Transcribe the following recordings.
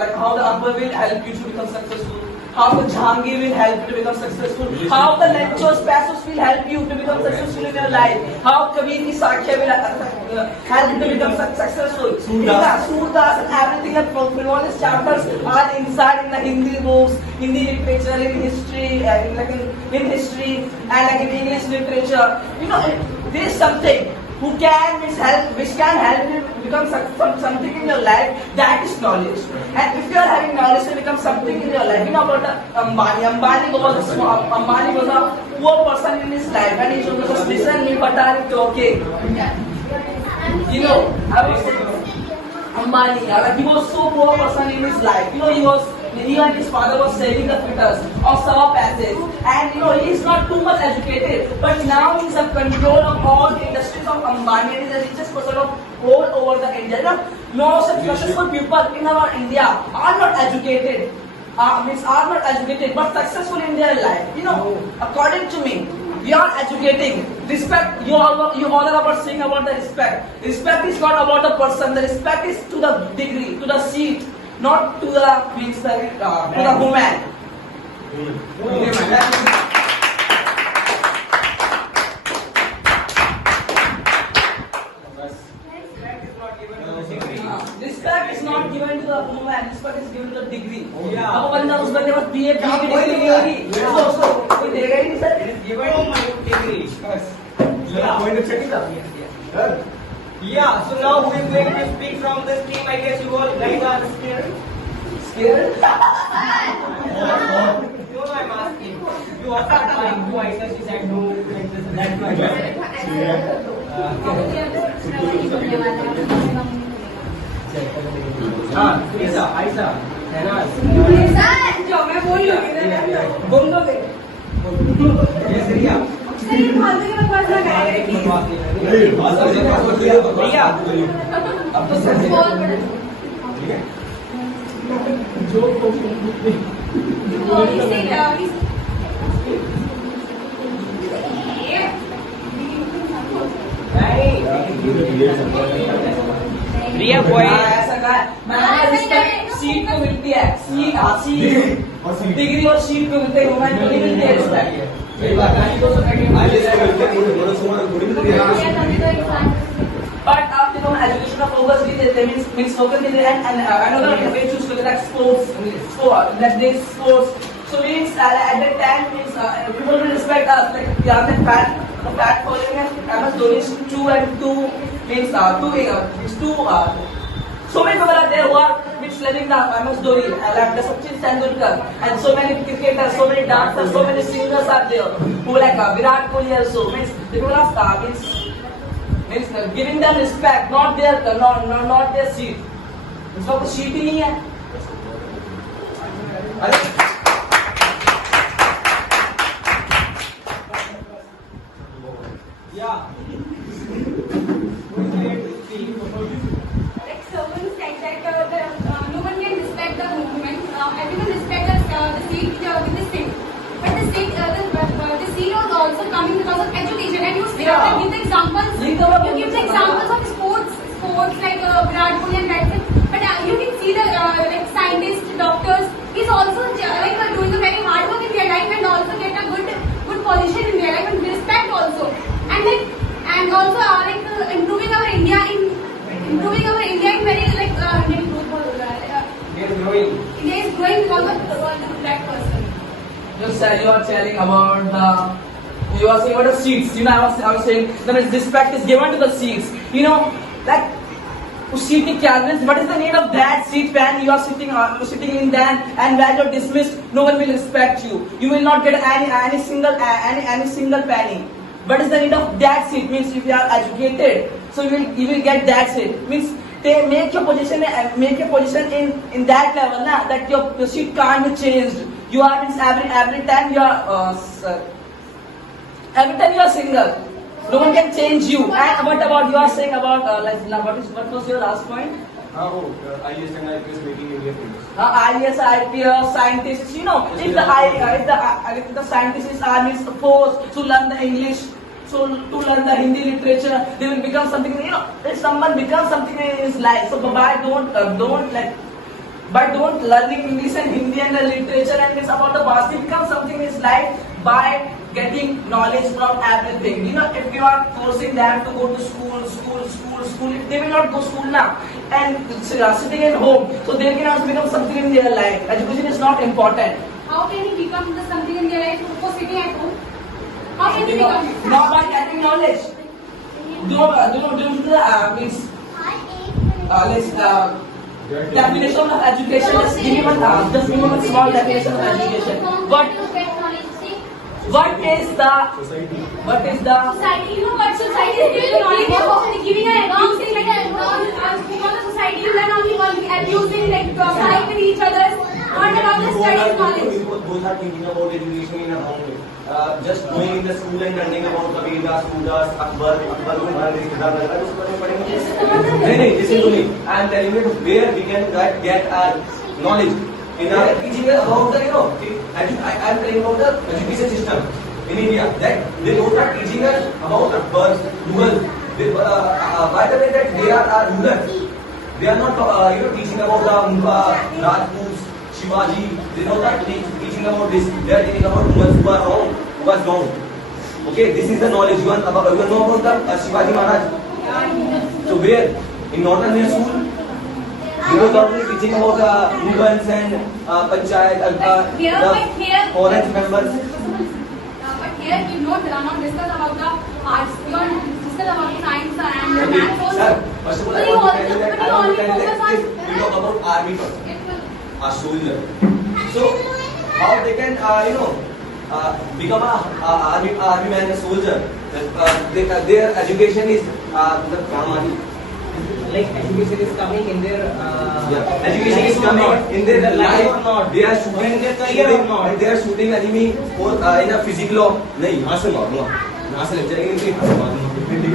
like how the Akbar will help you to become successful, how the Jahangir will help you to become successful, how the lectures, passos will help you to become successful in your life, how Kabir ki Sakya will help you to become successful. Surdas and everything that all these chapters are inside in the Hindi books, Hindi literature, in history, in history and like in English literature. You know, there is something which can help you become something in your life. That is knowledge. And if you are having knowledge to become something in your life, you know about Ambani. Ambani was a poor person in his life, and he was just listen me, Patari, okay. You know, I was Ambani, like he was so poor person in his life. You know, he and his father was selling the filters of Sawa Passage, and you know he is not too much educated, but now he is in control of all the industries of Ambani, and he is the richest person of all over the India. You know, most successful people in our India are not educated, are not educated, but successful in their life. You know, according to me, we are educating. Respect, you all are about saying about the respect. Respect is not about the person. The respect is to the degree, to the seat, not to the woman. Respect is not given to the woman. Respect is given to the degree. अब बंदा उस बंदे पास BA की degree नहीं होगी, उसको कोई देगा ही नहीं sir. It is given to my degree. Yeah. Going to check it out. Yeah. So now who is going to speak from this team? I guess you all guys are scared. Scared? No, I'm asking. You also are trying. You I guess you said no. That's why. Aisa. जो मैं बोल रही हूँ बोल दो दे yes रिया sir ये फालतू के बकवास लगाया है कि रिया अब तो सर बहुत बड़ा ठीक है जो रिया बॉय ऐसा का सीट को मिलती है सीट डिग्री और सीट को मिलते हैं वुमेन को नहीं मिलती है respect. But after education of focus means focus and another way to look at sports. So means at that time means people will respect us like we are the fat following and MS Dhoni is 2 and 2 means two. So many people are there who are loving the MS Dhoni, like the Sachin Tendulkar, and so many cricketers, so many dancers, so many singers are there who like Virat Kohli also. Means the people are means giving them respect, not their seat. इसका कोई seat ही नहीं है. Yeah. Everyone respect the seat with the state, but the seat was also coming because of education. And you give the examples. You give the examples of sports like Virat Kohli and that. But you can see the like scientists, doctors. He's also like doing a very hard work in their life and also get a good position in their life and respect also. And also improving our India in very like India is growing because of that person. Just you are telling about you are saying about the seats. You know, I was saying that respect is given to the seats. You know, like उस seat की क्या means? What is the need of that seat when you are sitting in that and when you are dismissed, no one will respect you. You will not get any single penny. What is the need of that seat? Means if you are educated, so you will get that seat. Means they make your position in that level that your seat can't be changed. You are every time you are single, no one can change you. And what about you are saying about what was your last point? IAS and IPS making India famous. IAS, IPS, scientists. You know, if the scientists are forced to learn the English, so to learn the Hindi literature, they will become something. You know, if someone becomes something in his life, so why don't But don't learning English and Hindi and the literature and it's about the past. It becomes something in life by getting knowledge from everything. You know, if you are forcing them to go to school, they will not go school now. And sitting at home, so they can also become something in their life. Education is not important. How can he become something in their life for sitting at home? How can he become? Not by getting knowledge. Definition of education. Just give me one small definition of education. What is the society? You know what society is giving knowledge of giving an wrong thing like because the society you learn only one abusing like fighting with each other. Not about the studies knowledge. Both are thinking about education in a wrong way. Just going in the school and learning about Kabira, Sudas, Akbar, listen to me. I am telling you where we can get our knowledge. In our teaching about the, I am telling about the education system in India. That they don't are teaching us about the birth, Mughal. By the way, that they are rulers. They are not, teaching about the Mughal, Rajputs, Shivaji. They are not teaching about this. They are teaching about Mughals who are wrong, who was wrong. Okay, this is the knowledge you know about the Shivaji Maharaj. So where in northern school. We were not only teaching about the Mughals and Panchayat, the foreign members. But here we not discuss about the arts, we want to discuss about the science and the maths also. Sir, first of all, I want to tell you that I want to tell you that we talk about army first, a soldier. So, how they can, become a army man, a soldier. Their education is the Brahmani. Like education is coming in their education is coming in their life or not. They are shooting in their career or not. They are shooting enemy or in a physics law. नहीं यहाँ से मारूंगा यहाँ से lecture लेंगे यहाँ से मारूंगा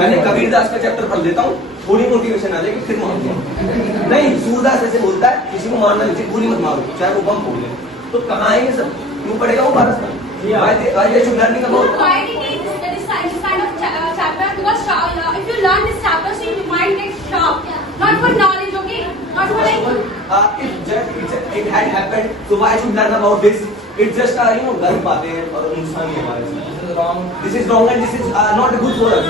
मैंने कबीर दास का चैप्टर पढ़ लेता हूँ थोड़ी मोटिवेशन आ जाएगी फिर मारूंगा नहीं सूरदास ऐसे बोलता है किसी को मारना नहीं गोली मत मारो चाहे वो बम फोड़ ले तो कहाँ आएंगे सब क्यों पड़ेगा वो भारत में why they should learning about why do you need this kind of chapter because if you learn this chapter so your mind gets sharp not for knowledge okay not for like if it had happened so why should learn about this it's just गलत बातें और नुकसान ही हमारे this is wrong and this is not good for us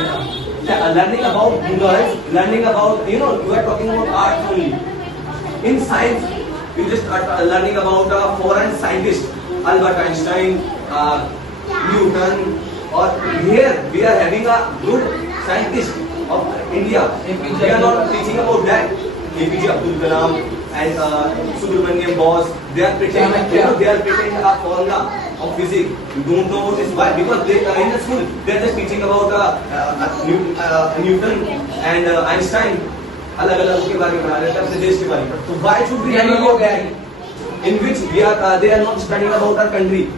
learning about Mughals learning about you are talking about arts only in science you just are learning about foreign scientists Albert Einstein Newton or here we are having a good scientist of India. We are not teaching about that. APJ Abdul Kalam and Subramaniam Bose. They are pretending. They are pretending a formula of physics. You don't know about this. Why? Because they in the school they are just teaching about Newton and Einstein. अलग-अलग उसके बारे में बना रहे हैं अपने देश के बारे में. So why should we learn about that? In which they are not studying about our country.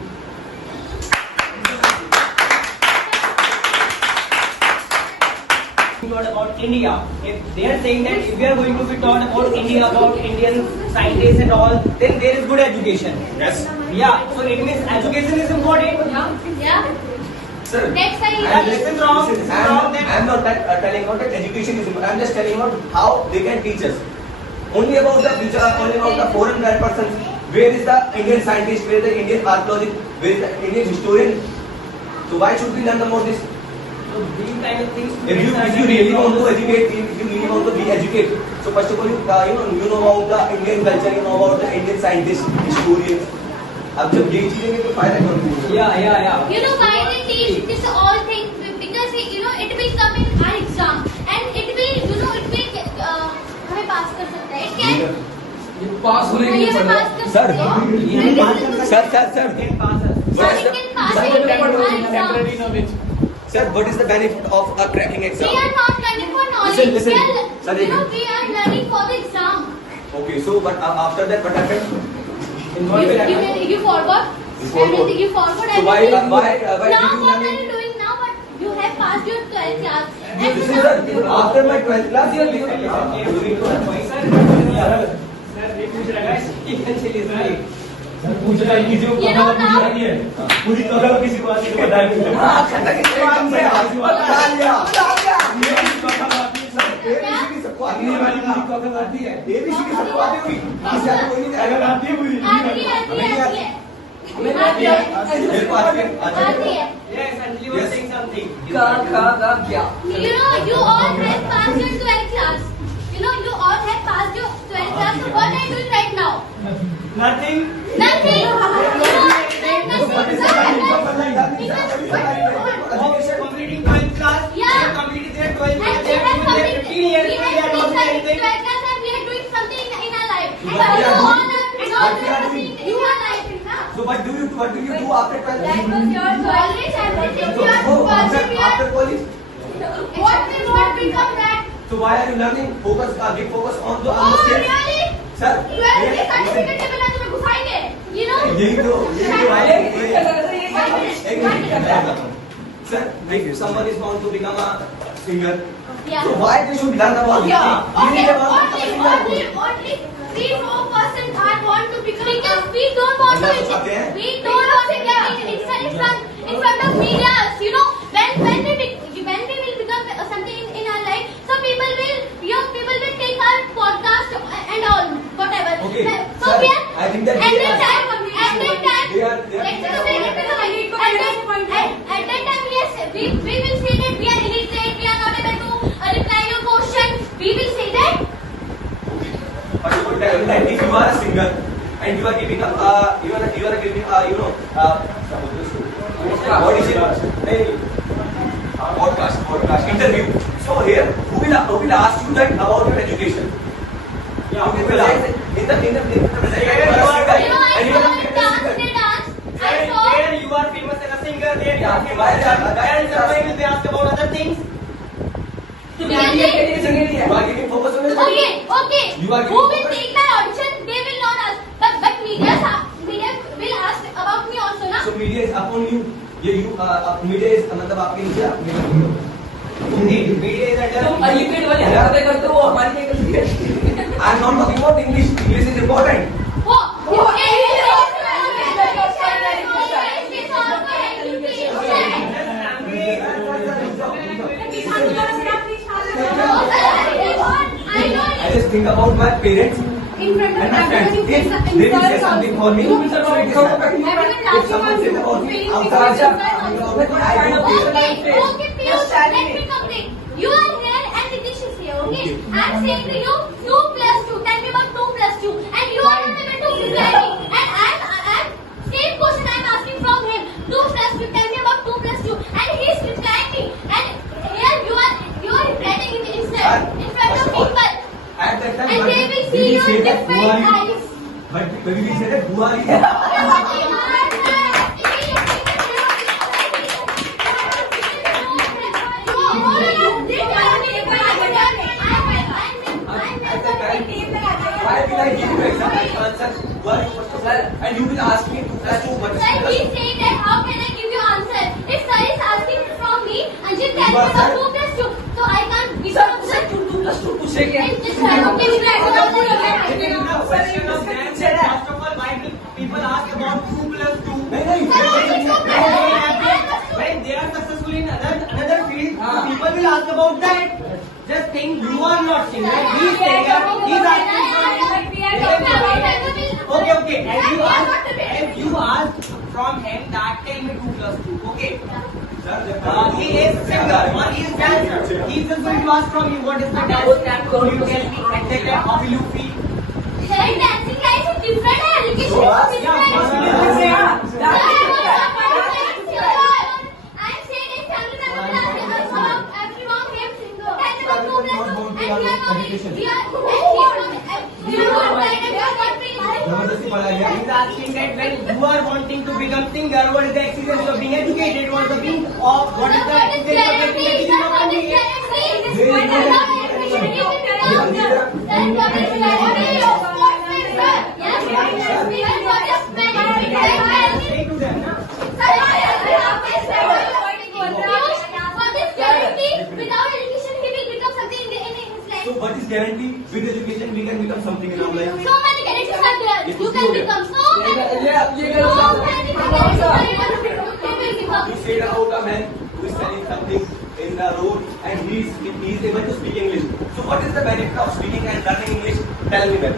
About India, if they are saying that if we are going to be taught about India, about Indian scientists and all, then there is good education. Yes. Yeah. So it means education is important. yeah Sir, next time This is wrong. This is wrong. I am not telling about that education is important. I am just telling about how they can teach us. Only about the future, only about the foreign persons. Where is the Indian scientist? Where is the Indian archaeologist? Where is the Indian historian? So why should we learn about this? So these kind of things. If you really want to educate, if you really want to be educated, so first of all, you know about the Indian culture, you know about the Indian scientists, historians. अब जब ये चीजें तो फायदा करूँगी. Yeah. you know why they teach this all things because it will come in our exam and it will हमें pass कर सकता है it can पास होने के लिए हमें pass कर Sir. सकते हैं Sir. Can pass us. it can pass our exam Sir, what is the benefit of a cracking we exam? are not learning for knowledge Listen. we are learning for the exam Okay, so but after that, what happened? you forgot everything you forgot So why everything why now did you what are learn? you doing now but you have passed your 12th class and Listen, sir, after my 12th class, you are Sir, ये पूछ रहा है essentially is right. पूछ रहा है किसी को You know now- नहीं है पूरी तरह किसी को आगे बताया हाँ, खंडा किसी को आगे बता लिया। ABCD सबको आती अगली वाली है। आपको अगर आती है ABCD सबको आती होगी। किसी को कोई नहीं अगर आएगा। आती है पूरी आती है मेरे को आती है। अच्छा। आती है Yes, Anjali was Yes. saying something. का क्या You know, you all have passed your 12th class. You know, you all have passed your 12th class. So what are you doing right now? Nothing. Nothing. What is Of completing 12th class. Yeah. They have completed their 12th class. And They we have have given their 15 years. we They have are not doing finished anything. 12th class and we are doing something in our life. So But what we you are all doing? are What not we are doing doing? in your life. So what do you do after 12th? That was your choice. Everything you are So persevere. after college. What will not become that? So why are you learning? Big focus on the Oh, skills. really? Sir, 12th के certificate के बिना तुम्हें घुसाएंगे. You know? यही तो Sir, if someone is bound to become a singer, Yeah. so why they should learn about it? Yeah. You need about to become a singer. Only 3-4% are want to become because we don't want to. Okay. We don't want to get in front of media. You know, when we will become something in our life, so people will take our podcast and all whatever. Okay. So Sir, we are I think that at we that are- time. They are- At that time, yes, we will say that we are illiterate, we are not able to reply your question. We will say that. But you could tell that if you are a singer and you are giving up, you are giving, what is it? Hey, podcast interview. So here, who will ask you that about your education? Yeah. Who will ask? In the You know, I saw in dance, I saw. There you are famous as a singer. There you are Yeah, famous why as a that- and somebody will be asked about other things. You are giving focus on your Okay. You are Who will giving- take my audition? They will not ask. But media will ask about me also, na? So media is upon you. ये media is मतलब आपके नीचे Indeed, media is तुम under. अलिगेट वाली हरकतें करते हो वो हमारी क्या गलती है I am not talking about English. English is important. वो I just think about my parents in front and of my friends. everyone, If they will say something for me, so it is happen. If someone says about me outside, I don't care. Okay, Piyush, let me complete. You are here and Nitish is here, okay? I'm saying to you, 2 plus 2, tell me about 2 plus 2, and you are not able to reply me. And I'm same question I'm asking from him. 2 plus 2, tell me about 2 plus 2, and he is replying me. And here you are replying in front of people. At that time, And they will see your say that who are different you? eyes. But we will say that who are you? Why will I give you exam? I can answer who are you first of all, and you will ask me 2 plus 2 what is 2 Sir, plus he's 2? saying that how can I give you answer? If sir is asking from me, Anjit tell me about 2 plus 2. So I can't give you answer. 2+2 पूछेंगे Yes, sir. Okay, we will answer all the Question questions. of that, first of all, why do people ask about 2 plus 2? नहीं Sir, what is 2 plus 2? When they are successful in another field, people will ask about that. Just think you are not singer. He is singer. He is asking from you. Okay. And you asked from him that tell me 2 plus 2. Okay. He is singer or he is dancer. He is just going to ask from you what is the dance. Could you tell me at that time how will you feel? Sir, dancing guys is different. Education is different. I'm saying if family member will ask about everyone him, tell me about 2 plus 2. And we are not जबरदस्ती पढ़ा गया He is asking that when you are wanting to become singer, what is the experience of being educated? What is the being of what is the experience of getting education of being? Say to them, na? Without education, he will become something in his life. So what is guarantee with education we can become something in our life? So many guarantees are there. You can become so many. ये So many guarantees are there. You will become. You said about a man who is selling something in the road and he is able to speak English. So habit of speaking and learning English? Tell me that.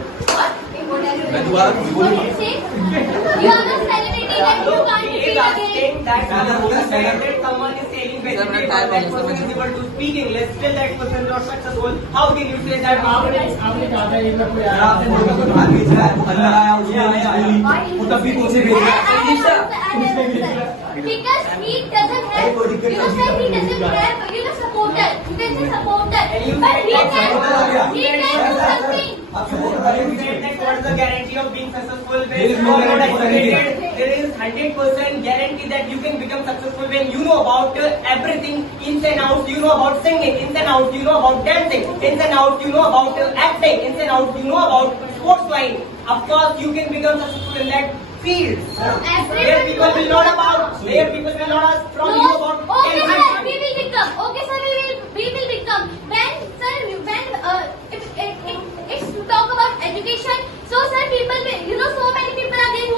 मैं You दोबारा कुछ बोलूंगा। are the celebrity that you can't He is repeat asking again. that Gather होगा, gather। that someone is saying basically Sir, that that person is able to speak English, still that person is not successful. How can you say that? आपने कहा था ये कोई अगर आपसे बोल रहा कोई बाहर भेज रहा है, वो अंदर आया, उसने इंग्लिश बोली, वो तब भी तुझसे भेज रहा है। Because he doesn't have, you know, sir, he doesn't have, you know, supporter. He doesn't supporter. But he can do something. आप support कर रहे हो Said that what is the guarantee of being successful There is when no you are not guarantee. educated? There is 100% guarantee that you can become successful when you know about everything ins and outs. You know about singing ins and outs. You know about dancing ins and outs. You know about acting ins and outs. You know about sports line. Of course, you can become successful in that field. Where people will not about. Where people will not ask from you about. Okay, sir, everything. we will become. Okay, sir, we will become. When, sir, when if it's to talk about education, so sir, people will, you know, so many people are there who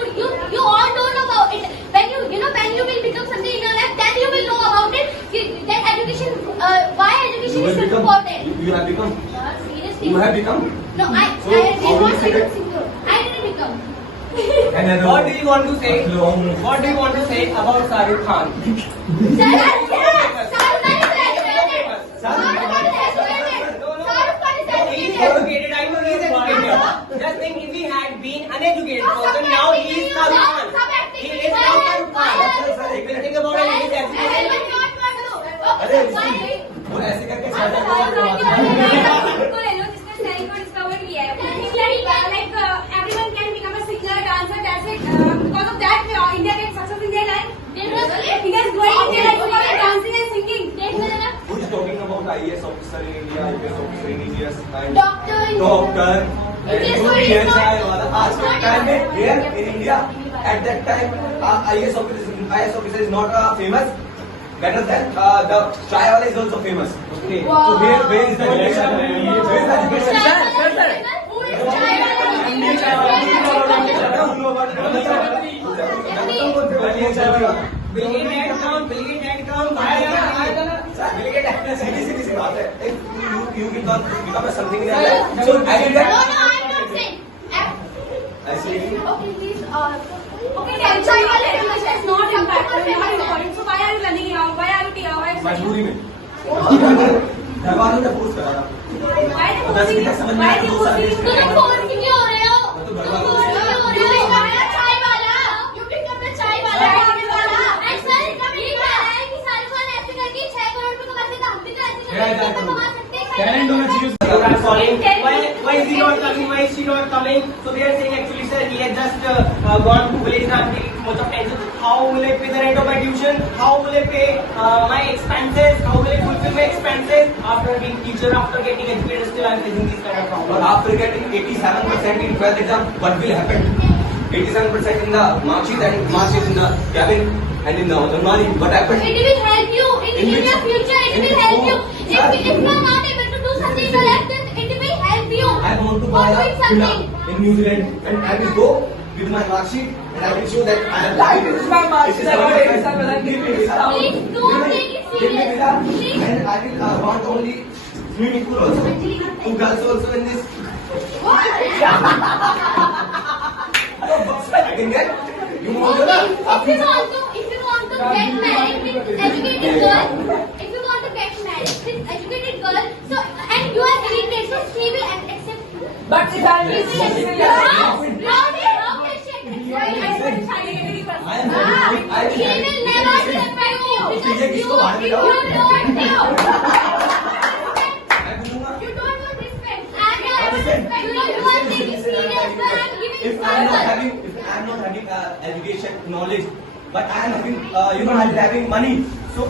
you all don't know about it. When you know, when you will become something in your life, then you will know about it. That education, why education You is will so become. important. You have become. Seriously. You have become. No, I So, did how will not you say that? I didn't become. What do you want to say? What do you want to say about Shahrukh Khan? Sir, Shahrukh Khan is educated. Shahrukh Khan is educated. Shahrukh Khan is He is educated. educated. I know he is educated. Just think if he had been uneducated person, now he is Shahrukh Khan. He is now Shahrukh Khan. If you think about it, he is educated. अरे वो ऐसे करके Who is talking about IAS officer in India, IPS officer in India, and doctor, and जो PSI वाला आज के time में here in India at that time IAS officer is not famous. Better than the chai wala is also famous. Okay. So where is the education? Where is the education? Bill Gates had come. Bill Gates had come. सीधी बात है. If you become something in your life, so I will get. Actually, मजबूरी में. घर वालों ने force करा था. Talent होना चाहिए. I'm calling. Why is he not coming? Why is she not coming? So they are saying actually, sir, he has just gone to village and taking much of tension. How will I pay the rent of my tuition? How will I pay my expenses? How will I fulfill my expenses? After being teacher, after getting educated, still I'm facing these kind of But problems. after getting 87% in 12th exam, what will happen? 87% in the mark sheet and mark sheet in the cabin and in the money. What happened? It will help you in your future. It will help you. If you are not able to do something in your life, then it will help you. I want to For buy a doing villa something. in New Zealand and I will go with my mark sheet and I will show that I am Like this is my mark sheet, I got 87%. Give me villa. Please don't take it Give me serious. villa Please. and I will want only swimming pool also. Two girls also in this. I can get. You want to Okay, if you want to get married with educated girl, if you want to get married with educated girl, so and you are educated, so she will accept you. But if I'm rich, she will How accept me. can she accept you? I am I She will never respect you because you don't know. मैं बोलूँगा You don't want respect. And I want respect. You are taking serious, but I'm giving if I am not further. having education knowledge, but I am having money, so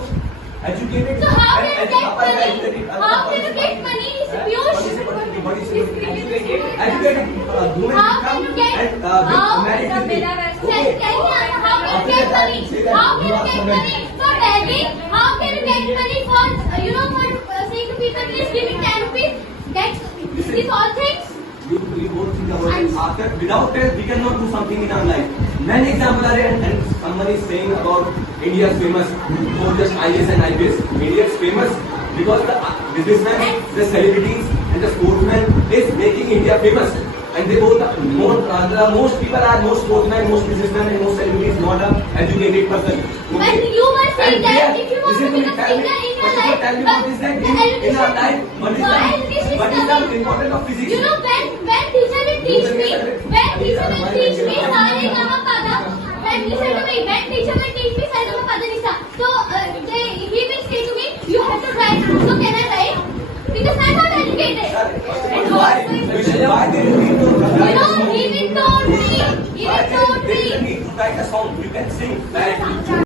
educated. So how can you and get how money? educated? How can you get money? It's pure What is educated. educated women How can you get? and How married can you people. get money? How can you get money? For begging? How can you get money for for saying to people, please give me 10 rupees? Get these all things. You both think about it. After without it, we cannot do something in our life. Many examples are there, and someone is saying about India is famous for just IAS and IPS. India is famous because businessmen, the celebrities, and the sportsmen is making India famous. And they both are most people are most sportsmen, most businessmen, and most celebrities not a educated person. When you were saying And that here, if you want listen to me, become tell me, singer in your first of all, life, tell me what is that in our life? What is the importance of physics? You know, when teacher will teach me, Sare Gama Pada, when listen to me, when teacher will teach me Sare Gama Pada Nisa, so he will say to me, you have to write. So can I write? Because I'm not educated. And Why? Why they need to you know, he will told me. write a song? You can sing. Right?